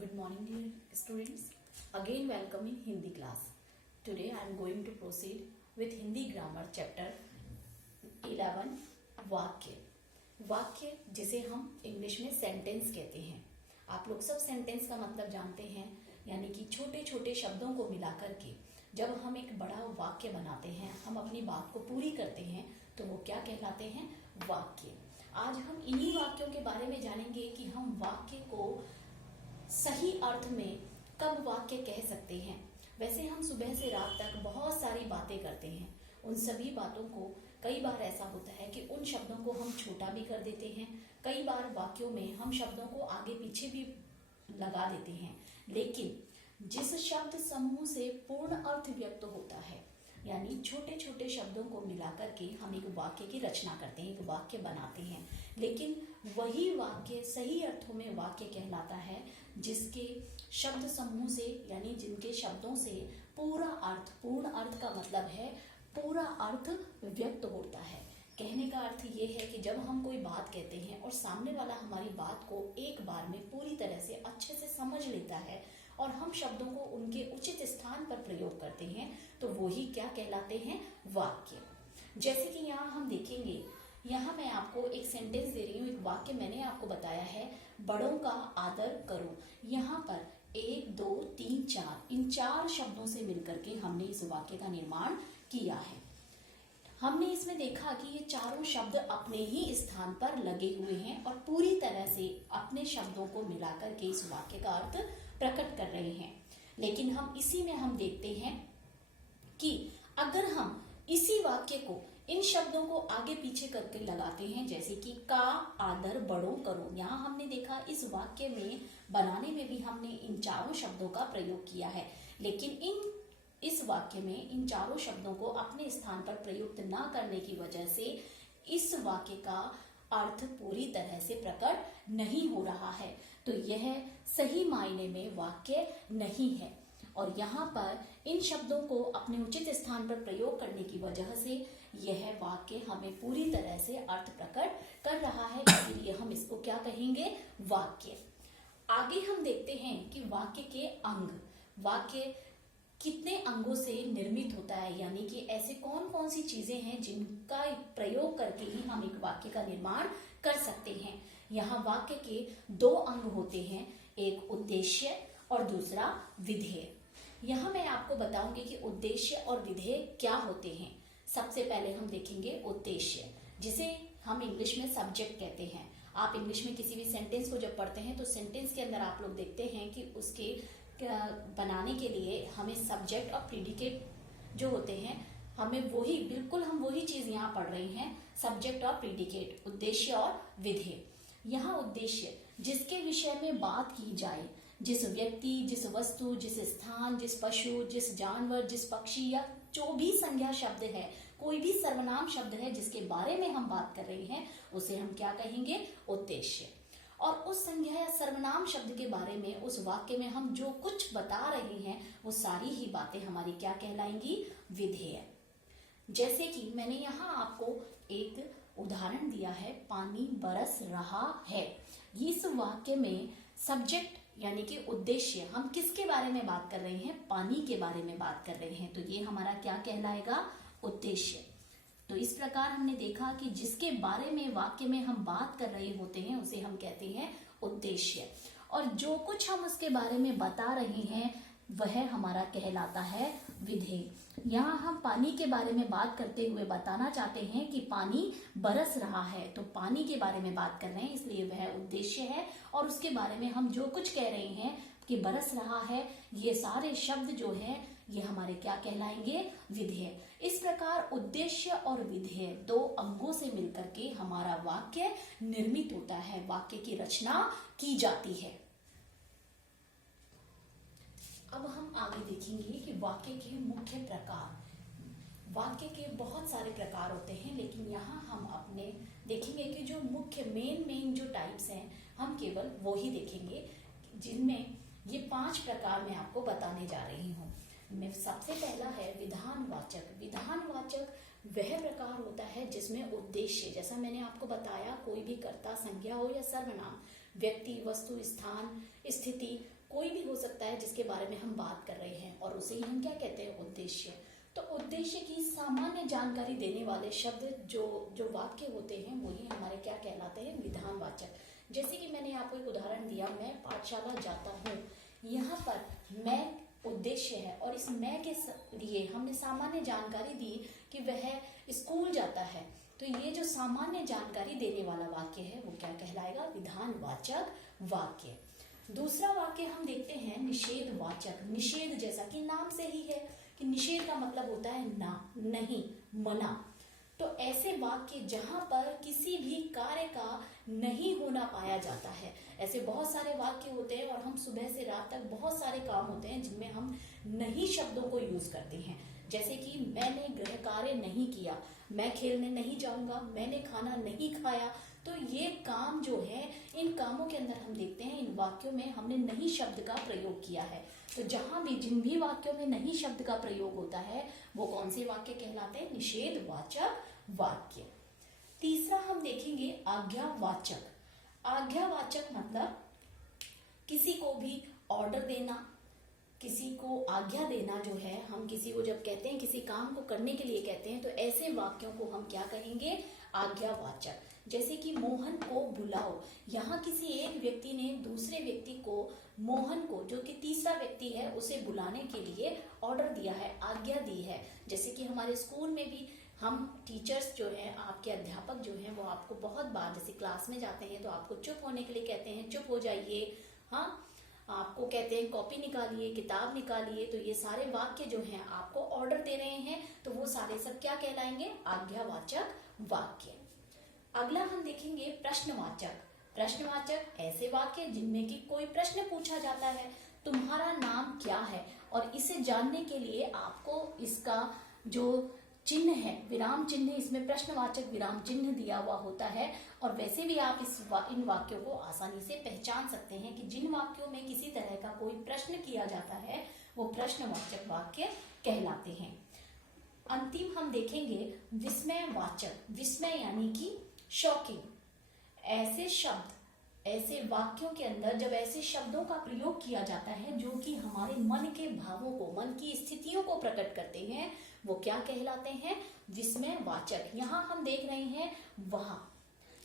Good morning, dear students. Again, welcome in Hindi class. Today, I am going to proceed with Hindi grammar chapter 11 वाक्य. वाक्य जिसे हम English में sentence कहते हैं. आप लोग सब सेंटेंस का मतलब जानते हैं, यानी कि छोटे छोटे शब्दों को मिलाकर के जब हम एक बड़ा वाक्य बनाते हैं, हम अपनी बात को पूरी करते हैं, तो वो क्या कहलाते हैं? वाक्य. आज हम इन्हीं वाक्यों के बारे में जानेंगे कि हम वाक्य को सही अर्थ में कब वाक्य कह सकते हैं. वैसे हम सुबह से रात तक बहुत सारी बातें करते हैं. उन सभी बातों को कई बार ऐसा होता है कि उन शब्दों को हम छोटा भी कर देते हैं. कई बार वाक्यों में हम शब्दों को आगे पीछे भी लगा देते हैं. लेकिन जिस शब्द समूह से पूर्ण अर्थ व्यक्त होता है, यानी छोटे छोटे शब्दों को मिलाकर के हम एक वाक्य की रचना करते हैं, एक वाक्य बनाते हैं. लेकिन वही वाक्य सही अर्थों में वाक्य कहलाता है जिसके शब्द समूह से, यानी जिनके शब्दों से पूरा अर्थ, पूर्ण अर्थ का मतलब है पूरा अर्थ व्यक्त होता है. कहने का अर्थ ये है कि जब हम कोई बात कहते हैं और सामने वाला हमारी बात को एक बार में पूरी तरह से अच्छे से समझ लेता है और हम शब्दों को उनके उचित स्थान पर प्रयोग करते हैं, तो वो ही क्या कहलाते हैं? वाक्य. जैसे कि यहाँ हम देखेंगे, यहाँ मैं आपको एक सेंटेंस दे रही हूँ, एक वाक्य मैंने आपको बताया है, बड़ों का आदर करो. यहाँ पर 1, 2, 3, 4 इन 4 शब्दों से मिलकर के हमने इस वाक्य का निर्माण किया है. हमने इसमें देखा कि ये चारों शब्द अपने ही स्थान पर लगे हुए हैं और पूरी तरह से अपने शब्दों को मिलाकर के इस वाक्य का अर्थ प्रकट कर रहे हैं. लेकिन हम इसी में हम देखते हैं कि अगर हम इसी वाक्य को, इन शब्दों को आगे पीछे करके लगाते हैं, जैसे कि का आदर बड़ों करो. यहाँ हमने देखा इस वाक्य में बनाने में भी हमने इन चारों शब्दों का प्रयोग किया है. लेकिन इस वाक्य में इन चारों शब्दों को अपने स्थान पर प्रयुक्त ना करने की वजह से इस वाक्य का अर्थ पूरी तरह से प्रकट नहीं हो रहा है. तो यह सही मायने में वाक्य नहीं है. और यहाँ पर इन शब्दों को अपने उचित स्थान पर प्रयोग करने की वजह से यह वाक्य हमें पूरी तरह से अर्थ प्रकट कर रहा है, इसलिए हम इसको क्या कहेंगे? वाक्य. आगे हम देखते हैं कि वाक्य के अंग, वाक्य कितने अंगों से निर्मित होता है, यानी कि ऐसे कौन कौन सी चीजें हैं जिनका प्रयोग करके ही हम एक वाक्य का निर्माण कर सकते हैं. यहाँ वाक्य के 2 अंग होते हैं, एक उद्देश्य और दूसरा विधेय. यहाँ मैं आपको बताऊंगी कि उद्देश्य और विधेय क्या होते हैं. सबसे पहले हम देखेंगे उद्देश्य, जिसे हम इंग्लिश में सब्जेक्ट कहते हैं. आप इंग्लिश में किसी भी सेंटेंस को जब पढ़ते हैं तो सेंटेंस के अंदर आप लोग देखते हैं कि उसके बनाने के लिए हमें सब्जेक्ट और प्रीडिकेट जो होते हैं, हमें वही, बिल्कुल हम वही चीज यहाँ पढ़ रहे हैं, सब्जेक्ट और प्रीडिकेट, उद्देश्य और विधेय. यहाँ उद्देश्य जिसके विषय में बात की जाए, जिस व्यक्ति, जिस वस्तु, जिस स्थान, जिस पशु, जिस जानवर, जिस पक्षी या जो भी संज्ञा शब्द है, कोई भी सर्वनाम शब्द है जिसके बारे में हम बात कर रहे हैं, उसे हम क्या कहेंगे? उद्देश्य. और उस संज्ञा या सर्वनाम शब्द के बारे में उस वाक्य में हम जो कुछ बता रहे हैं, वो सारी ही बातें हमारी क्या कहलाएंगी? विधेय. जैसे कि मैंने यहाँ आपको एक उदाहरण दिया है, पानी बरस रहा है. इस वाक्य में सब्जेक्ट यानी कि उद्देश्य, हम किसके बारे में बात कर रहे हैं? पानी के बारे में बात कर रहे हैं, तो ये हमारा क्या कहलाएगा? उद्देश्य. तो इस प्रकार हमने देखा कि जिसके बारे में वाक्य में हम बात कर रहे होते हैं उसे हम कहते हैं उद्देश्य, और जो कुछ हम उसके बारे में बता रहे हैं वह हमारा कहलाता है विधेय. यहाँ हम पानी के बारे में बात करते हुए बताना चाहते हैं कि पानी बरस रहा है, तो पानी के बारे में बात कर रहे हैं, इसलिए वह उद्देश्य है. और उसके बारे में हम जो कुछ कह रहे हैं कि बरस रहा है, ये सारे शब्द जो है ये हमारे क्या कहलाएंगे? विधेय. इस प्रकार उद्देश्य और विधेय 2 अंगों से मिलकर के हमारा वाक्य निर्मित होता है, वाक्य की रचना की जाती है. अब हम आगे देखेंगे कि वाक्य के मुख्य प्रकार. वाक्य के बहुत सारे प्रकार होते हैं, लेकिन यहाँ हम अपने देखेंगे कि जो मुख्य मेन जो टाइप्स हैं, हम केवल वो ही देखेंगे, जिनमें ये 5 प्रकार मैं आपको बताने जा रही हूँ. में सबसे पहला है विधानवाचक. विधानवाचक वह प्रकार होता है जिसमें उद्देश्य, जैसा मैंने आपको बताया, कोई भी कर्ता, संज्ञा हो या सर्वनाम, व्यक्ति, वस्तु, स्थान, स्थिति, कोई भी हो सकता है जिसके बारे में हम बात कर रहे हैं, और उसे ही हम क्या कहते हैं, उद्देश्य। तो उद्देश्य की सामान्य जानकारी देने वाले शब्द जो वाक्य होते हैं वही हमारे क्या कहलाते हैं, विधानवाचक। जैसे कि मैंने आपको एक उदाहरण दिया, मैं पाठशाला जाता हूँ, यहाँ पर मैं उद्देश्य है और इस मैं के लिए हमने सामान्य जानकारी दी कि वह स्कूल जाता है। तो ये जो सामान्य जानकारी देने वाला वाक्य है वो क्या कहलाएगा, विधानवाचक वाक्य। दूसरा वाक्य हम देखते हैं निषेधवाचक। निषेध जैसा कि नाम से ही है कि निषेध का मतलब होता है ना, नहीं, मना। तो ऐसे वाक्य जहां पर किसी भी कार्य का नहीं होना पाया जाता है, ऐसे बहुत सारे वाक्य होते हैं और हम सुबह से रात तक बहुत सारे काम होते हैं जिनमें हम नहीं शब्दों को यूज करते हैं। जैसे कि मैंने गृह कार्य नहीं किया, मैं खेलने नहीं जाऊंगा, मैंने खाना नहीं खाया। तो ये काम जो है, इन कामों के अंदर हम देखते हैं इन वाक्यों में हमने नहीं शब्द का प्रयोग किया है। तो जहां भी जिन भी वाक्यों में नहीं शब्द का प्रयोग होता है वो कौन से वाक्य कहलाते हैं, निषेधवाचक वाक्य। तीसरा हम देखेंगे आज्ञावाचक। आज्ञावाचक मतलब किसी को भी ऑर्डर देना, किसी को आज्ञा देना। जो है हम किसी को जब कहते हैं, किसी काम को करने के लिए कहते हैं, तो ऐसे वाक्यों को हम क्या कहेंगे, आज्ञावाचक। जैसे कि मोहन को बुलाओ, यहाँ किसी एक व्यक्ति ने दूसरे व्यक्ति को, मोहन को जो कि तीसरा व्यक्ति है, उसे बुलाने के लिए ऑर्डर दिया है, आज्ञा दी है। जैसे कि हमारे स्कूल में भी हम टीचर्स जो हैं, आपके अध्यापक जो हैं, वो आपको बहुत बार, जैसे क्लास में जाते हैं तो आपको चुप होने के लिए कहते हैं, चुप हो जाइए। हाँ, आपको कहते हैं कॉपी निकालिए, किताब निकालिए। तो ये सारे वाक्य जो हैं आपको ऑर्डर दे रहे हैं, तो वो सारे सब क्या कहलाएंगे, आज्ञावाचक वाक्य। अगला हम देखेंगे प्रश्नवाचक। प्रश्नवाचक ऐसे वाक्य जिनमें कि कोई प्रश्न पूछा जाता है, तुम्हारा नाम क्या है, और इसे जानने के लिए आपको इसका जो चिन्ह है, विराम चिन्ह, इसमें प्रश्नवाचक विराम चिन्ह दिया हुआ होता है। और वैसे भी आप इन वाक्यों को आसानी से पहचान सकते हैं कि जिन वाक्यों में किसी तरह का कोई प्रश्न किया जाता है वो प्रश्नवाचक वाक्य कहलाते हैं। अंतिम हम देखेंगे विस्मयवाचक। विस्मय यानी कि शॉकिंग। ऐसे शब्द, ऐसे वाक्यों के अंदर जब ऐसे शब्दों का प्रयोग किया जाता है जो कि हमारे मन के भावों को, मन की स्थितियों को प्रकट करते हैं, वो क्या कहलाते हैं, विस्मयवाचक। यहाँ हम देख रहे हैं वहां,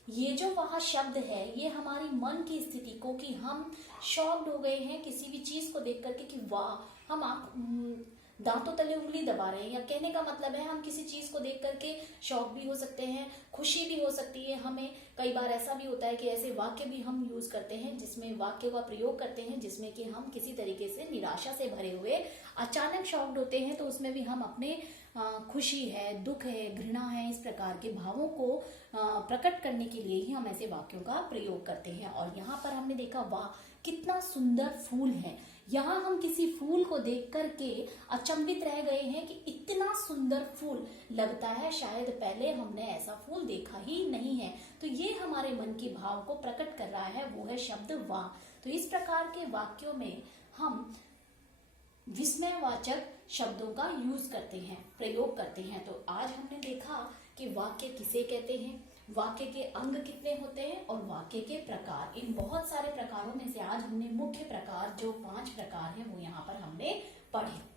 ये जो वहां शब्द है ये हमारी मन की स्थिति को, कि हम शॉक्ड हो गए हैं किसी भी चीज को देख करके कि वाह, हम दांतों तले उंगली दबा रहे हैं। या कहने का मतलब है हम किसी चीज को देख करके शॉक भी हो सकते हैं, खुशी भी हो सकती है हमें। कई बार ऐसा भी होता है कि ऐसे वाक्य भी हम यूज करते हैं, जिसमें वाक्य का प्रयोग करते हैं जिसमें कि हम किसी तरीके से निराशा से भरे हुए अचानक शॉक्ड होते हैं, तो उसमें भी हम अपने खुशी है, दुख है, घृणा है, इस प्रकार के भावों को प्रकट करने के लिए ही हम ऐसे वाक्यों का प्रयोग करते हैं। और यहाँ पर हमने देखा, वाह कितना सुंदर फूल है। यहाँ हम किसी फूल को देख करके अचंभित रह गए हैं कि इतना सुंदर फूल, लगता है शायद पहले हमने ऐसा फूल देखा ही नहीं है। तो ये हमारे मन के भाव को प्रकट कर रहा है, वो है शब्द वाह। तो इस प्रकार के वाक्यों में हम विस्मयवाचक शब्दों का यूज करते हैं, प्रयोग करते हैं। तो आज हमने देखा कि वाक्य किसे कहते हैं, वाक्य के अंग कितने होते हैं और वाक्य के प्रकार। इन बहुत सारे प्रकारों में से आज हमने मुख्य प्रकार, जो 5 प्रकार हैं, वो यहाँ पर हमने पढ़े।